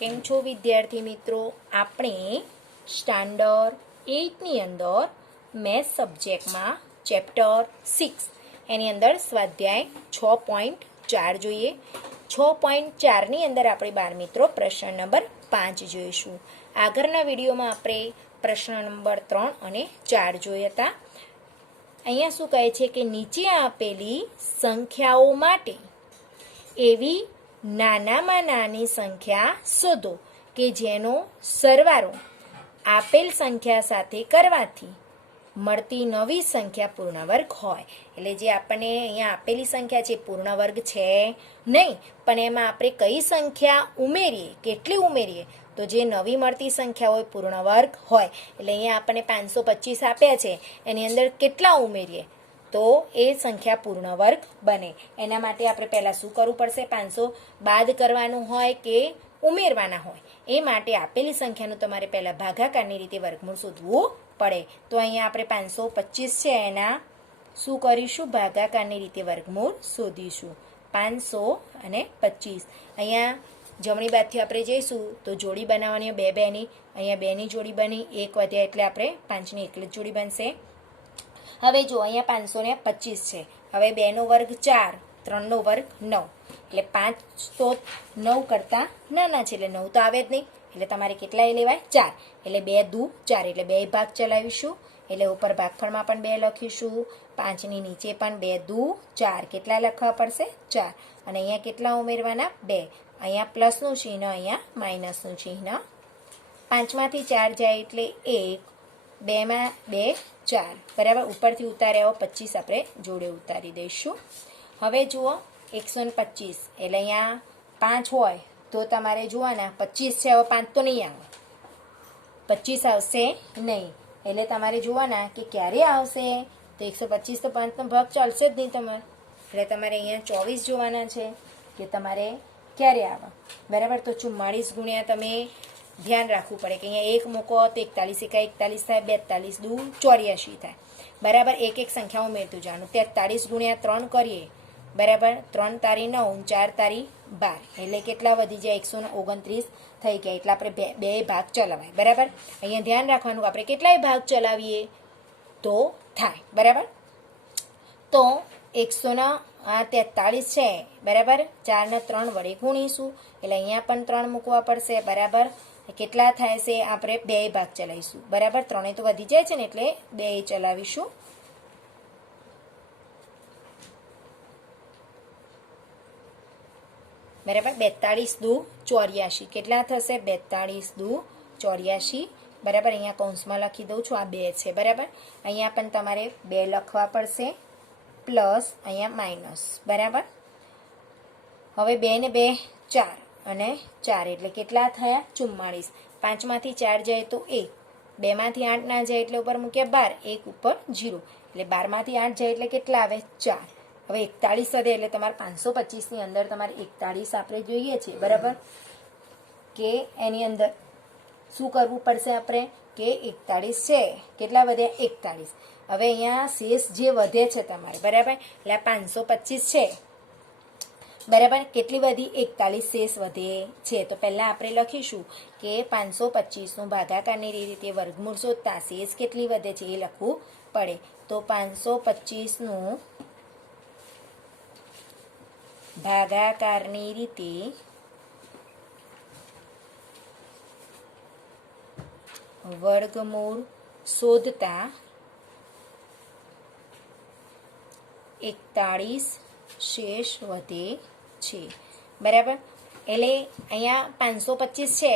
કેમ છો વિદ્યાર્થી મિત્રો? આપણે સ્ટાન્ડર્ડ 8ની અંદર મેથ્સ સબ્જેક્ટમાં ચેપ્ટર 6 એની અંદર સ્વાધ્યાય 6.4 જોઈએ. 6.4ની અંદર આપણે બાળ મિત્રો પ્રશ્ન નંબર 5 જોઈશું. આગળના વિડીયોમાં આપણે પ્રશ્ન નંબર 3 અને 4 જોયા હતા. અહીંયા શું કહે છે કે નીચે આપેલી સંખ્યાઓ માટે એવી નાનામાં નાની સંખ્યા શોધો કે જેનો સરવાળો આપેલ સંખ્યા સાથે કરવાથી મળતી નવી સંખ્યા પૂર્ણવર્ગ હોય. એટલે જે આપણને અહીંયા આપેલી સંખ્યા છે પૂર્ણવર્ગ છે નહીં, પણ એમાં આપણે કઈ સંખ્યા ઉમેરીએ, કેટલી ઉમેરીએ તો જે નવી મળતી સંખ્યા હોય પૂર્ણવર્ગ હોય. એટલે અહીંયા આપણને 525 આપ્યા છે, એની અંદર કેટલા ઉમેરીએ તો એ સંખ્યા પૂર્ણવર્ગ બને. એના માટે આપણે પહેલાં શું કરવું પડશે? 500 બાદ કરવાનું હોય કે ઉમેરવાના હોય, એ માટે આપેલી સંખ્યાનું તમારે પહેલાં ભાગાકારની રીતે વર્ગમૂળ શોધવું પડે. તો અહીંયા આપણે 525 છે એના શું કરીશું? ભાગાકારની રીતે વર્ગમૂળ શોધીશું. 500 અને 25. અહીંયા જમણી બાજુથી આપણે જઈશું તો જોડી બનાવવાની બે બેની, અહીંયા બેની જોડી બની, એક વધ્યા એટલે આપણે 5ની એકલી જ જોડી બનશે. હવે જો અહીંયા 525 છે, હવે 2નો વર્ગ 4, 3નો વર્ગ 9, એટલે 5 તો 9 કરતાં નાના છે એટલે 9 તો આવે જ નહીં. એટલે તમારે કેટલા લેવાય? 4. એટલે 2 દુ 4, એટલે 2 ભાગ ચલાવીશું. એટલે ઉપર ભાગફળમાં પણ 2 લખીશું, 5ની નીચે પણ 2 દુ 4. કેટલા લખવા પડશે? 4. અને અહીંયા કેટલા ઉમેરવાના? 2. અહીંયા પ્લસનું ચિહ્ન, અહીંયા માઇનસનું ચિહ્ન. 5માંથી 4 જાય એટલે 1, 2માં 2 4. બરાબર. ઉપરથી ઉતાર્યા 25 આપણે જોડે ઉતારી દઈશું. હવે જુઓ 125, એટલે અહીંયા 5 હોય તો તમારે જોવાના 25 છે, હવે 5 તો નહીં આવે, 25 આવશે નહીં. એટલે તમારે જોવાના કે ક્યારે આવશે તો 125 તો 5નો ભાગ ચાલશે જ નહીં તમારે. એટલે તમારે અહીંયા 24 જોવાના છે કે તમારે ક્યારે આવે. બરાબર. તો 44 ગુણ્યા તમે ધ્યાન રાખવું પડે કે અહીંયા 1 મૂકો તો 41 × 1 41 થાય, 42 દુ 84 થાય. બરાબર. એક એક સંખ્યા ઉમેરતું જવાનું. 43 ગુણ્યા 3 કરીએ, બરાબર. 3 તારી 9, 4 તારી 12, એટલે કેટલા વધી જાય? 129 થઈ ગયા. એટલે આપણે બે ભાગ ચલાવાય. બરાબર. અહીંયા ધ્યાન રાખવાનું આપણે કેટલાય ભાગ ચલાવીએ તો થાય. બરાબર. તો 143 છે, બરાબર. 4ને 3 વડે ગુણીશું, એટલે અહીંયા પણ 3 મૂકવા પડશે. બરાબર. કેટલા થાય છે? આપણે 2 ભાગ ચલાવીશું. બરાબર. 3 તો વધી જાય છે ને એટલે 2 ચલાવીશું. બરાબર. 42 દુ 84, કેટલા થશે? 42 દુ 84. બરાબર. અહીંયા કૌંસમાં લખી દઉં છું, આ 2 છે. બરાબર. અહીંયા પણ તમારે 2 લખવા પડશે, પ્લસ અહીંયા માઇનસ. બરાબર. હવે 2 ને 2 4 અને 4, એટલે કેટલા થયા? 44. 5માંથી 4 જાય તો 1, 2માંથી 8 ના જાય એટલે ઉપર મૂક્યા 12, 1 ઉપર 0, એટલે 12માંથી 8 જાય એટલે કેટલા આવે? 4. હવે 41 વધે એટલે તમારે 525ની અંદર તમારે 41 આપણે જોઈએ છે. બરાબર. કે એની અંદર શું કરવું પડશે આપણે? કે 41 છે, કેટલા વધ્યા? 41. હવે અહીંયા શેષ જે વધે છે તમારે, બરાબર. એટલે આ 525 છે, બરાબર. કેટલી વધી? 41 શેષ વધે છે. તો પહેલાં આપણે લખીશું કે 525નું ભાગાકારની રીતે વર્ગમૂળ શોધતા શેષ કેટલી વધે છે એ લખવું પડે. તો 525નું ભાગાકારની રીતે વર્ગમૂળ શોધતા 41 શેષ વધે છે. બરાબર. એટલે અહીંયા 525 છે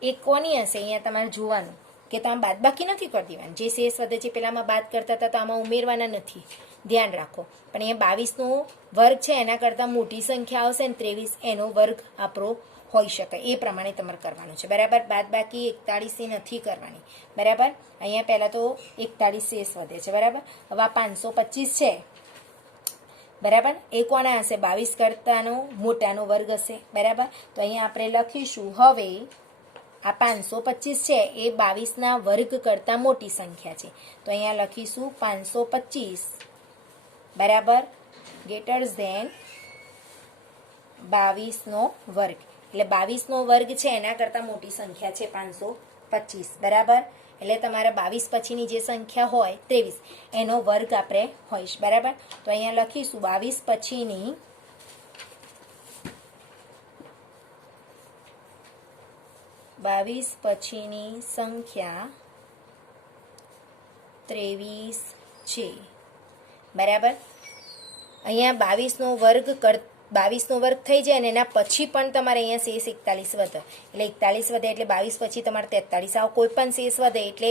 એ કોની હશે? અહીંયા તમારે જોવાનું કે તમે બાદબાકી નથી કરી દેવાની. જે શેષ વધે છે પેલામાં બાદ કરતા હતા તો આમાં ઉમેરવાના નથી, ધ્યાન રાખો. પણ અહીંયા 22નો વર્ગ છે એના કરતાં મોટી સંખ્યા આવશે ને 23, એનો વર્ગ આપણો હોઈ શકે. એ પ્રમાણે તમારે કરવાનું છે. બરાબર. બાદબાકી 41 નથી કરવાની. બરાબર. અહીંયા પહેલાં તો 41 શેષ વધે છે. બરાબર. હવે આ 525 છે, બરાબર. એ કોના હશે? 22 કરતાંનો મોટાનો વર્ગ હશે. બરાબર. તો અહીંયા આપણે લખીશું, હવે આ 525 છે એ 22ના વર્ગ કરતાં મોટી સંખ્યા છે. તો અહીંયા લખીશું 525 બરાબર ગ્રેટર ધેન 22નો વર્ગ. એટલે 22નો વર્ગ છે એના કરતાં મોટી સંખ્યા છે 525, બરાબર. એટલે તમારે 22 પછીની જે સંખ્યા હોય 23 એનો વર્ગ આપણે હોઈશ, બરાબર. તો અહીંયા લખીશું 22 પછીની સંખ્યા 23 છે, બરાબર. અહીંયા 22નો વર્ગ 22નો વર્ગ થઈ જાય અને એના પછી પણ તમારે અહીંયા શેષ 41 વધે, એટલે 41 વધે એટલે 22 પછી તમારે 43 આવો કોઈ પણ શેષ વધે એટલે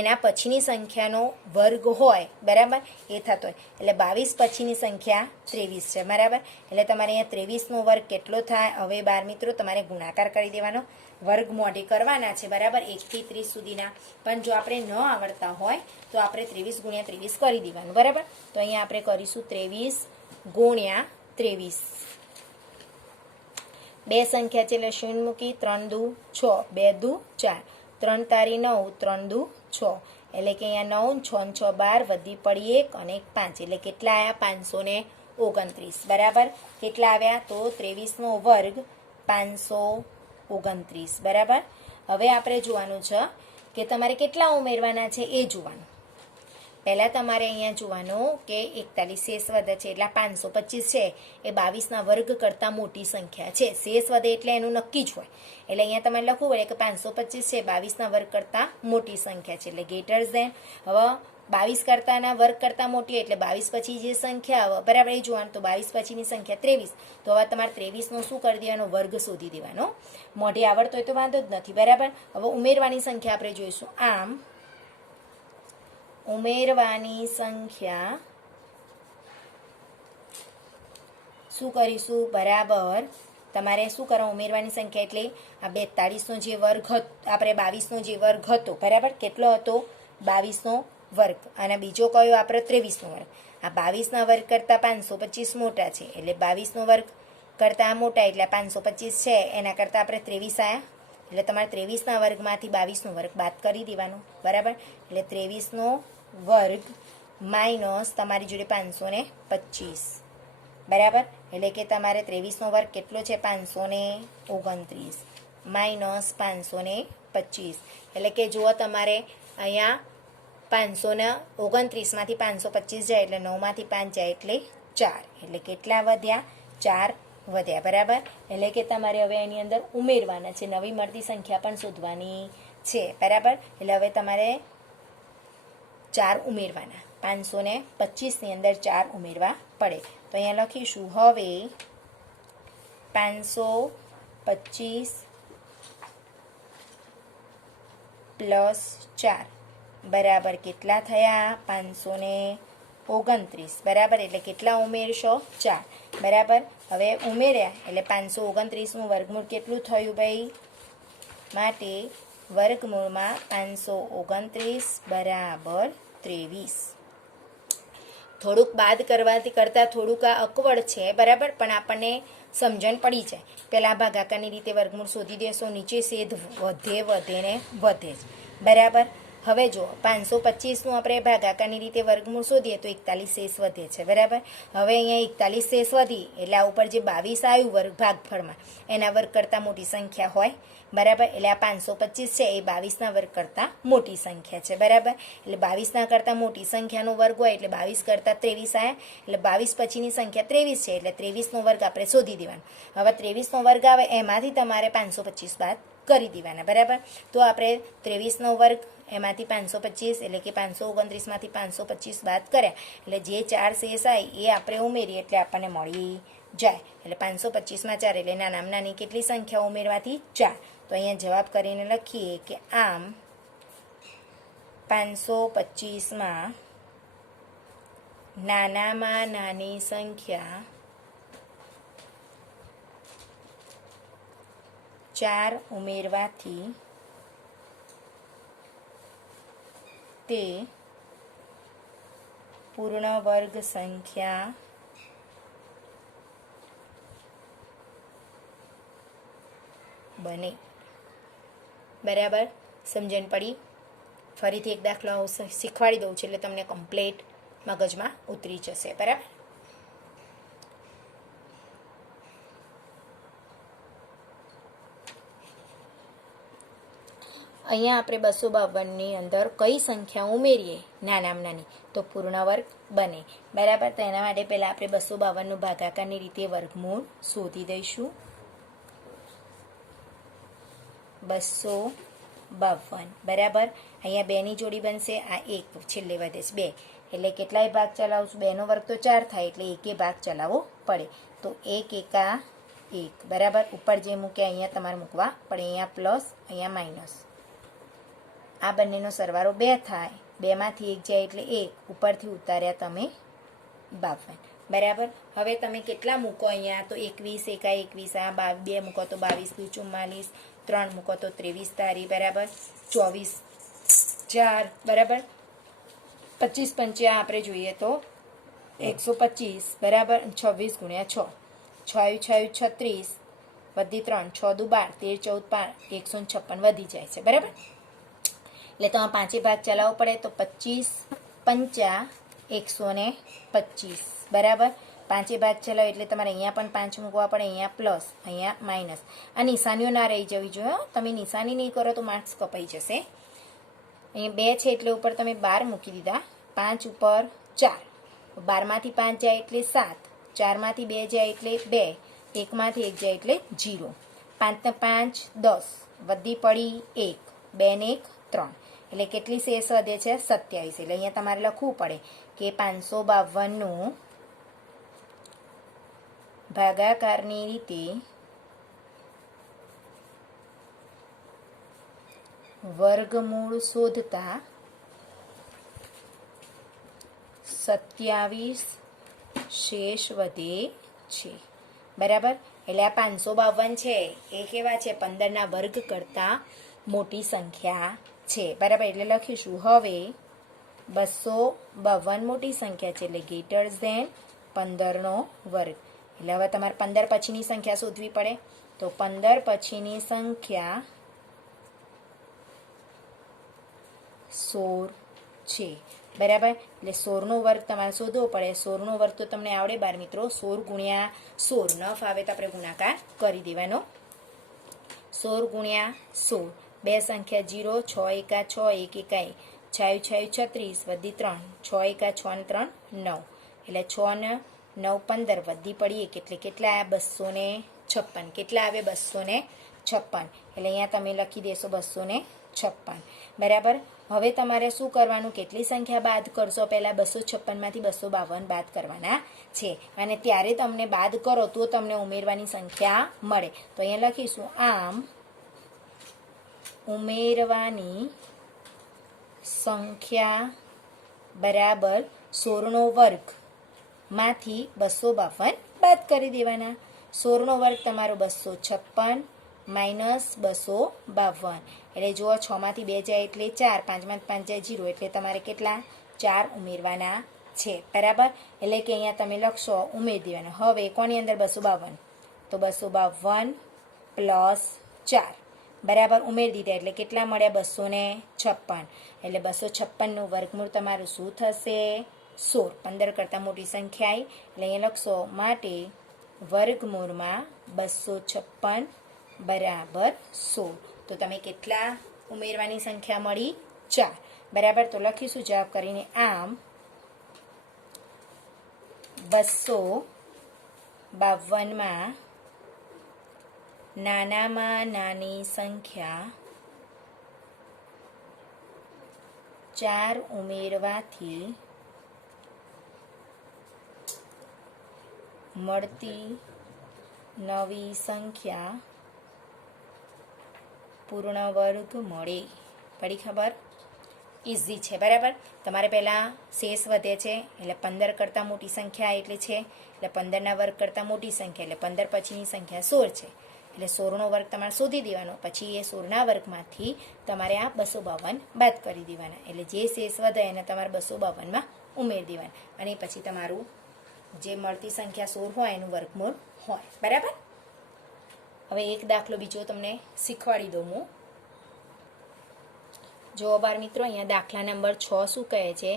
એના પછીની સંખ્યાનો વર્ગ હોય, બરાબર, એ થતો હોય. એટલે 22 પછીની સંખ્યા 23 છે, બરાબર. એટલે તમારે અહીંયા 23નો વર્ગ કેટલો થાય? હવે બાળ મિત્રો તમારે ગુણાકાર કરી દેવાનો, વર્ગ મોઢે કરવાના છે, બરાબર, 1 થી 30 સુધીના. પણ જો આપણે ન આવડતા હોય તો આપણે 23 ગુણ્યા 23 કરી દેવાનું, બરાબર. તો અહીંયા આપણે કરીશું 23 ગુણ્યા 23. બે સંખ્યા છે એટલે શૂન્ય મૂકી, 3 દુ 6, 2 દુ 4, 3 તારી 9, 3 દુ 6, એટલે કે અહીંયા 9, 6 6 12, વધી પડી 1 અને 5, એટલે કેટલા આવ્યા? 529, બરાબર. કેટલા આવ્યા? તો 23નો વર્ગ 529, બરાબર. હવે આપણે જોવાનું છે કે તમારે કેટલા ઉમેરવાના છે એ જોવાનું. પહેલાં તમારે અહીંયા જોવાનું કે 41 શેષ વધે છે એટલે 525 છે એ 22ના વર્ગ કરતાં મોટી સંખ્યા છે. શેષ વધે એટલે એનું નક્કી જ હોય, એટલે અહીંયા તમારે લખવું પડે કે 525 છે 22ના વર્ગ કરતાં મોટી સંખ્યા છે, એટલે ગ્રેટર ધેન. હવે 22 કરતાંના વર્ગ કરતાં મોટી એટલે 22 પછી જે સંખ્યા આવે, બરાબર, એ જોવાનું. તો 22 પછીની સંખ્યા 23, તો હવે તમારે 23નો શું કરી દેવાનો? વર્ગ શોધી દેવાનો. મોઢે આવડતો હોય તો વાંધો જ નથી, બરાબર. હવે ઉમેરવાની સંખ્યા આપણે જોઈશું. આમ ઉમેરવાની સંખ્યા શું કરીશું? બરાબર, તમારે શું કરો? ઉમેરવાની સંખ્યા એટલે આ 42નો જે વર્ગ હતો, આપણે 22નો જે વર્ગ હતો, બરાબર, કેટલો હતો? 22નો વર્ગ. અને બીજો કયો? આપણે 23નો વર્ગ. આ 22ના વર્ગ કરતાં 525 મોટા છે, એટલે 22નો વર્ગ કરતાં મોટા એટલે 525 છે એના કરતાં આપણે 23 આવ્યા, એટલે તમારે 23ના વર્ગમાંથી 22નો વર્ગ બાદ કરી દેવાનો, બરાબર. એટલે 23નો વર્ગ માઇનસ તમારી જોડે 525, બરાબર. એટલે કે તમારે 23નો વર્ગ કેટલો છે? 529 માઇનસ 525, એટલે કે જુઓ તમારે અહીંયા 529માંથી 525 જાય એટલે 9માંથી 5 જાય એટલે 4, એટલે કેટલા વધ્યા? 4 વધ્યા, બરાબર. એટલે કે તમારે હવે એની અંદર ઉમેરવાના છે, નવી મળતી સંખ્યા પણ શોધવાની છે, બરાબર. એટલે હવે તમારે 4 ઉમેરવાના, 525ની અંદર 4 ઉમેરવા પડે. તો અહીંયા લખીશું હવે 525 પ્લસ 4 બરાબર કેટલા થયા? 529, બરાબર. એટલે કેટલા ઉમેરશો? 4, બરાબર. હવે ઉમેર્યા એટલે 529નું વર્ગમૂળ કેટલું થયું ભાઈ? માટે વર્ગમૂળમાં 529 બરાબર 23. થોડુંક બાદ કરતાં થોડુંક આ અકવડ છે, બરાબર, પણ આપણને સમજણ પડી જાય. પહેલાં ભાગાકારની રીતે વર્ગમૂળ શોધી દેશો, નીચે છેદ વધે ને વધે જ, બરાબર. હવે જો 525નું આપણે ભાગાકારની રીતે વર્ગમૂળ શોધીએ તો 41 શેષ વધે છે, બરાબર. હવે અહીંયા 41 શેષ વધી એટલે આ ઉપર જે 22 આવ્યું વર્ગ ભાગફળમાં એના વર્ગ કરતાં મોટી સંખ્યા હોય, બરાબર. એટલે આ 525 છે એ 22ના વર્ગ કરતાં મોટી સંખ્યા છે, બરાબર. એટલે 22ના કરતાં મોટી સંખ્યાનો વર્ગ હોય એટલે 22 કરતાં 23 આવ્યા, એટલે 22 પછીની સંખ્યા 23 છે એટલે 23નો વર્ગ આપણે શોધી દેવાનો. હવે 23નો વર્ગ આવે એમાંથી તમારે 525 બાદ કરી દેવાના, બરાબર. તો આપણે 23નો વર્ગ એમાંથી 525 એટલે કે 529માંથી 525 બાદ કર્યા એટલે જે 4 શેષ આવે એ આપણે ઉમેરીએ એટલે આપણને મળી જાય. એટલે 525માં 4 એટલે નાનામાં નાની કેટલી સંખ્યા ઉમેરવાથી? 4. તો અહીંયા જવાબ કરીને લખીએ કે આમ 525માં નાનામાં નાની સંખ્યા 4 ઉમેરવાથી તે પૂર્ણ વર્ગ સંખ્યા બને, બરાબર. સમજણ પડી? ફરીથી એક દાખલો શીખવાડી દઉં છું એટલે તમને કમ્પ્લીટ મગજમાં ઉતરી જશે, બરાબર. અહીંયા આપણે 252ની અંદર કઈ સંખ્યા ઉમેરીએ નાનામાં નાની તો પૂર્ણ વર્ગ બને, બરાબર. તો એના માટે પહેલાં આપણે 252નું ભાગાકારની રીતે વર્ગમૂળ શોધી દઈશું. 252 બરાબર. અહીંયા 2ની જોડી બનશે, આ 1 છેલ્લે વધે છે 2, એટલે કેટલાય ભાગ ચલાવશું? 2નો વર્ગ તો 4 થાય, એટલે એકે ભાગ ચલાવવો પડે. તો 1 એકા 1 બરાબર. ઉપર જે મૂક્યા અહીંયા તમારે મૂકવા પડે, અહીંયા પ્લસ અહીંયા માઇનસ. આ બંનેનો સરવાળો 2 થાય, 2માંથી 1 જાય એટલે 1, ઉપરથી ઉતાર્યા તમે 52 બરાબર. હવે તમે કેટલા મૂકો અહીંયા? તો 21 એકા 21, આ 2 મૂકો તો 22 × 44, 3 મૂકો તો 23 તારી બરાબર, 24 4 બરાબર, 25 પંચ્યા આપણે જોઈએ તો 125 બરાબર, 26 × 6, 6 6 36 વધી 3, 6 દુ 12, 13 14 156 વધી જાય છે બરાબર. એટલે તમારે પાંચે ભાગ ચલાવવો પડે, તો 25 પંચા 125 બરાબર. પાંચે ભાગ ચલાવો એટલે તમારે અહીંયા પણ 5 મૂકવા પડે, અહીંયા પ્લસ અહીંયા માઇનસ. આ નિશાનીઓ ના રહી જવી જોઈએ, તમે નિશાની નહીં કરો તો માર્ક્સ કપાઈ જશે. અહીંયા 2 છે એટલે ઉપર તમે 12 મૂકી દીધા, 5 ઉપર 4, 12માંથી 5 જાય એટલે 7, 4માંથી 2 જાય એટલે 2, 1માંથી 1 જાય એટલે 0, 5 ને 5 10 વધી પડી 1, 2 ને 1 3, એટલે કેટલી શેષ વધે છે? 27. એટલે અહીંયા તમારે લખવું પડે કે 552નું ભાગાકારની રીતે વર્ગમૂળ શોધતા 27 શેષ વધે છે બરાબર. એટલે આ 552 છે એ કેવા છે? 15ના વર્ગ કરતાં મોટી સંખ્યા છે બરાબર. એટલે લખીશું હવે 252 મોટી સંખ્યા છે, એટલે ગ્રેટર ધેન 15નો વર્ગ. એટલે હવે તમારે 15 પછીની સંખ્યા શોધવી પડે, તો 15 પછીની સંખ્યા 16 છે બરાબર. એટલે 16નો વર્ગ તમારે શોધવો પડે. 16નો વર્ગ તો તમને આવડે બાર મિત્રો, 16 × 16, ન ફાવે તો આપણે ગુણાકાર કરી દેવાનો. 16 × 16, બે સંખ્યા 0, 6 એકા 6, 1 એકા 1, 6 6 36 વધી 3, 6 એકા 6 ને 3 9, એટલે 6 ને 9 15 વધી પડી 1, એટલે કેટલા આવ્યા? 256. કેટલા આવે? 256. એટલે અહીંયા તમે લખી દેશો 256 બરાબર. હવે તમારે શું કરવાનું? કેટલી સંખ્યા બાદ કરશો? પહેલાં 256માંથી 252 બાદ કરવાના છે, અને ત્યારે તમને બાદ કરો તો તમને ઉમેરવાની સંખ્યા મળે. તો અહીંયા લખીશું આમ ઉમેરવાની સંખ્યા બરાબર 16નો વર્ગ માંથી 252 બાદ કરી દેવાના. 16નો વર્ગ તમારો 256 માઇનસ 252, એટલે જુઓ 6માંથી 2 જાય એટલે 4, 5માંથી 5 જાય 0, એટલે તમારે કેટલા? 4 ઉમેરવાના છે બરાબર. એટલે કે અહીંયા તમે લખશો ઉમેરી દેવાના. હવે કોની અંદર 252? તો 252 પ્લસ 4 બરાબર ઉમેરી દીધા, એટલે કેટલા મળ્યા? 256. એટલે 256નું વર્ગમૂળ તમારું શું થશે? 16. 15 કરતાં મોટી સંખ્યા આવી, એટલે અહીંયા લખશો માટે વર્ગમૂળમાં 256 બરાબર 16. તો તમે કેટલા ઉમેરવાની સંખ્યા મળી? 4 બરાબર. તો લખીશું જવાબ કરીને આમ 252માં નાનામાં નાની સંખ્યા 4 ઉમેરવાથી મળતી નવી સંખ્યા પૂર્ણ વર્ગ મળે. પડી ખબર? ઇઝી છે બરાબર. તમારે પહેલાં શેષ વધે છે, એટલે 15 કરતાં મોટી સંખ્યા એટલે છે, એટલે 15ના વર્ગ કરતાં મોટી સંખ્યા, એટલે 15 પછીની સંખ્યા 16 છે, એટલે 16નો વર્ગ તમારે શોધી દેવાનો. પછી એ 16ના વર્ગમાંથી તમારે આ 252 બાદ કરી દેવાના, એટલે જે શેષ વધે એને તમારે 252માં ઉમેરી દેવાના, અને પછી તમારું જે મળતી સંખ્યા 16 હોય એનું વર્ગમૂળ હોય બરાબર. હવે એક દાખલો બીજો તમને શીખવાડી દઉં હું. જો બાર મિત્રો, અહીંયા દાખલા નંબર 6 શું કહે છે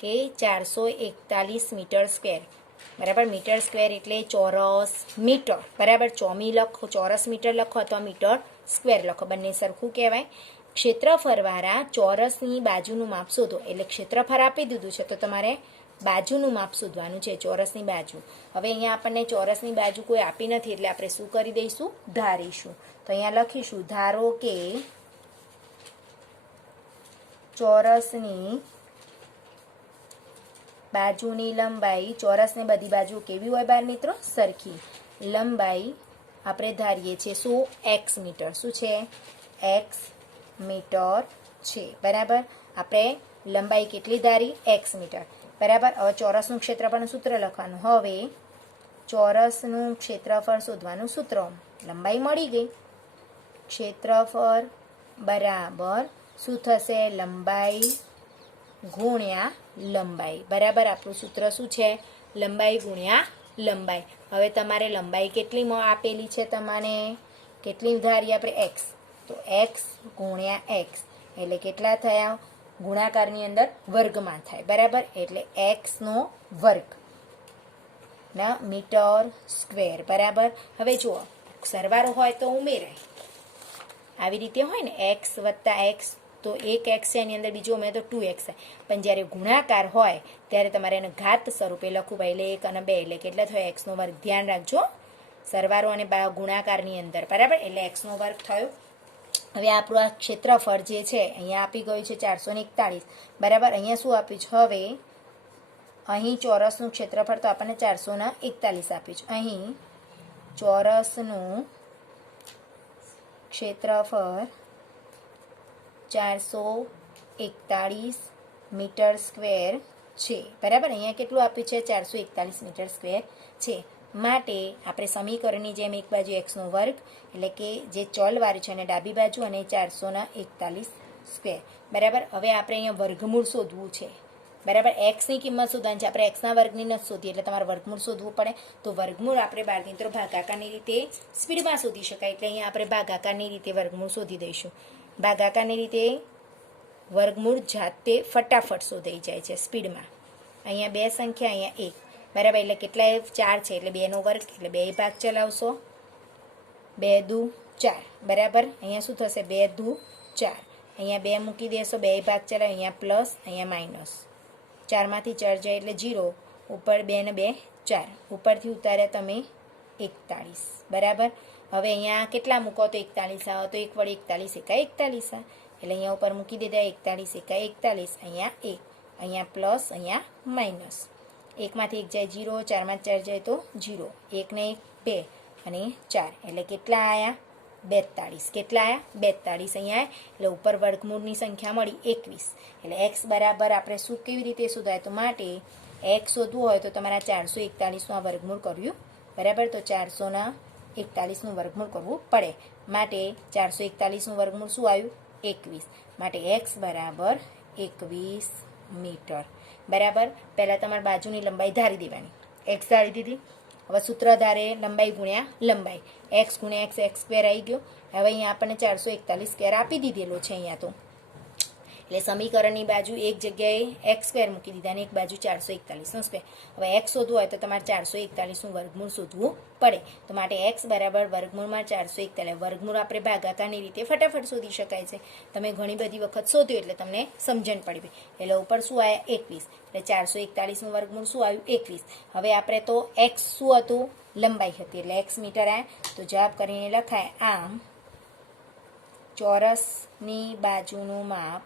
કે 441 મીટર સ્ક્વેર બરાબર. મીટર સ્ક્વેર એટલે ચોરસ મીટર બરાબર. ચોરસ મીટર લખો અથવા મીટર સ્ક્વેર લખો, બંને સરખું કહેવાય. ક્ષેત્રફળવાળા ચોરસની બાજુનું માપ શોધો. એટલે ક્ષેત્રફળ આપી દીધું છે તો તમારે બાજુનું માપ શોધવાનું છે, ચોરસની બાજુ. હવે અહીંયા આપણને ચોરસની બાજુ કોઈ આપી નથી એટલે આપણે શું કરી દઈશું? ધારીશું. તો અહીંયા લખીશું, ધારો કે ચોરસની બાજુની લંબાઈ, ચોરસને બધી બાજુ કેવી હોય બાળ મિત્રો? સરખી. લંબાઈ આપણે ધારીએ છીએ શું? x metre. શું છે? x મીટર છે. બરાબર. આપણે લંબાઈ કેટલી ધારી? x metre. બરાબર. હવે ચોરસનું ક્ષેત્રફળનું સૂત્ર લખવાનું. હવે ચોરસનું ક્ષેત્રફળ શોધવાનું સૂત્ર. લંબાઈ મળી ગઈ. ક્ષેત્રફળ બરાબર શું થશે? લંબાઈ ગુણ્યા લંબાઈ. બરાબર. આપણું સૂત્ર શું છે? લંબાઈ ગુણ્યા લંબાઈ. હવે તમારે લંબાઈ કેટલી આપેલી છે? તમારે કેટલી ધારી આપણે? x. તો x ગુણ્યા x એટલે કેટલા થયા? ગુણાકારની અંદર વર્ગમાં થાય. બરાબર. એટલે x નો વર્ગ ના મીટર સ્ક્વેર. બરાબર. હવે જુઓ, સરવાળો હોય તો ઉમેરાય. આવી રીતે હોય ને, x વત્તા x, તો એક x છે એની અંદર બીજો ઉમેરે તો 2x થાય. પણ જ્યારે ગુણાકાર હોય ત્યારે તમારે એને ઘાત સ્વરૂપે લખવું પડે. એટલે 1 અને 2 એટલે કેટલા થયો? x નો વર્ગ. ધ્યાન રાખજો, સરવાળો અને ગુણાકારની અંદર. બરાબર. એટલે x નો વર્ગ થયો. હવે આપણું આ ક્ષેત્રફળ જે છે અહીંયા આપી ગયું છે 441. બરાબર. અહીંયા શું આપ્યું છે? હવે અહીં ચોરસનું ક્ષેત્રફળ તો આપણને 441 આપ્યું છે. અહીં ચોરસનું ક્ષેત્રફળ 441 મીટર સ્ક્વેર છે. બરાબર. અહીંયા કેટલું આપ્યું છે? 441 મીટર સ્ક્વેર છે. માટે આપણે સમીકરણની જેમ એક બાજુ x નો વર્ગ એટલે કે જે ચલવાળી છે અને ડાબી બાજુ અને 441 સ્ક્વેર. બરાબર. હવે આપણે અહીંયા વર્ગમૂળ શોધવું છે. બરાબર. x ની કિંમત શોધવાની છે. આપણે x ના વર્ગની નથી શોધી એટલે તમારે વર્ગમૂળ શોધવું પડે. તો વર્ગમૂળ આપણે બાળ મિત્રો ભાગાકારની રીતે સ્પીડમાં શોધી શકાય. એટલે અહીંયા આપણે ભાગાકારની રીતે વર્ગમૂળ શોધી દઈશું. ભાગાકારની રીતે વર્ગમૂળ જાતે ફટાફટ શોધાઈ જાય છે સ્પીડમાં. અહીંયા 2 સંખ્યા, અહીંયા 1. બરાબર. એટલે કેટલા? 4 છે એટલે 2 નો વર્ગ એટલે 2 ભાગ ચલાવશો. 2 દુ 4. બરાબર. અહીંયા શું થશે? 2 દુ 4. અહીંયા 2 મૂકી દેશો, 2 ભાગ ચલાવ. અહીંયા પ્લસ, અહીંયા માઇનસ. 4 માંથી 4 જાય એટલે 0. ઉપર 2 ને 2 4. ઉપરથી ઉતાર્યા તમે 41. બરાબર. હવે અહીંયા કેટલા મૂકો તો 41 આવે તો 1 વડે 41 એકા 41 આવે. એટલે અહીંયા ઉપર મૂકી દીધા 41 એકા 41. અહીંયા 1. અહીંયા પ્લસ, અહીંયા માઇનસ. 1 માંથી 1 જાય 0. 4 માંથી 4 જાય તો 0. 1 ને 1 2 અને 4 એટલે કેટલા આવ્યા? 42. કેટલા આવ્યા? 42 અહીંયા. એટલે ઉપર વર્ગમૂળની સંખ્યા મળી 21. એટલે x બરાબર આપણે શું કેવી રીતે શોધાય? તો માટે x શોધવું હોય તો તમારે 441 નું વર્ગમૂળ કર્યું. બરાબર. તો 441 નું વર્ગમૂળ કરવું પડે. માટે 441 નું વર્ગમૂળ શું આવ્યું? 21. માટે x બરાબર 21 મીટર. બરાબર. પહેલાં તમારે બાજુની લંબાઈ ધારી દેવાની. x ધારી દીધી. હવે સૂત્ર ધારે લંબાઈ ગુણ્યા લંબાઈ. x ગુણ્યા x, x સ્ક્વેર આવી ગયો. હવે અહીંયા આપણને 441 સ્ક્વેર આપી દીધેલો છે અહીંયા તો. એટલે સમીકરણની બાજુ એક જગ્યાએ x સ્ક્વેર મૂકી દીધા અને એક બાજુ 441 નો સ્ક્વેર. હવે x શોધવું હોય તો તમારે 441 નું વર્ગમૂળ શોધવું પડે. તો માટે x બરાબર વર્ગમૂળમાં 441. વર્ગમૂળ આપણે ભાગાકારની રીતે ફટાફટ શોધી શકાય છે. તમે ઘણી બધી વખત શોધ્યું એટલે તમને સમજણ પડી. એટલે ઉપર શું આવ્યા? 21. એટલે 441 નું વર્ગમૂળ શું આવ્યું? 21. હવે આપણે તો x શું હતું? લંબાઈ હતી એટલે x મીટર આવ્યા. તો જવાબ કરીને લખાય આમ ચોરસની બાજુનું માપ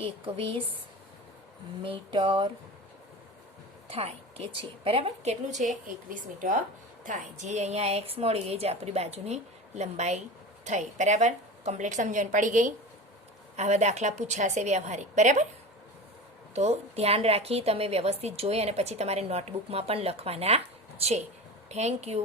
21 મીટર થાય કે છે. બરાબર. કેટલું છે? 21 મીટર થાય. જે અહીંયા x મળી ગઈ જે આપણી બાજુની લંબાઈ થઈ. બરાબર. કમ્પ્લીટ સમજણ પડી ગઈ. આવા દાખલા પૂછાશે વ્યવહારિક. બરાબર. તો ધ્યાન રાખી તમે વ્યવસ્થિત જોઈ અને પછી તમારે નોટબુકમાં પણ લખવાના છે. Thank you.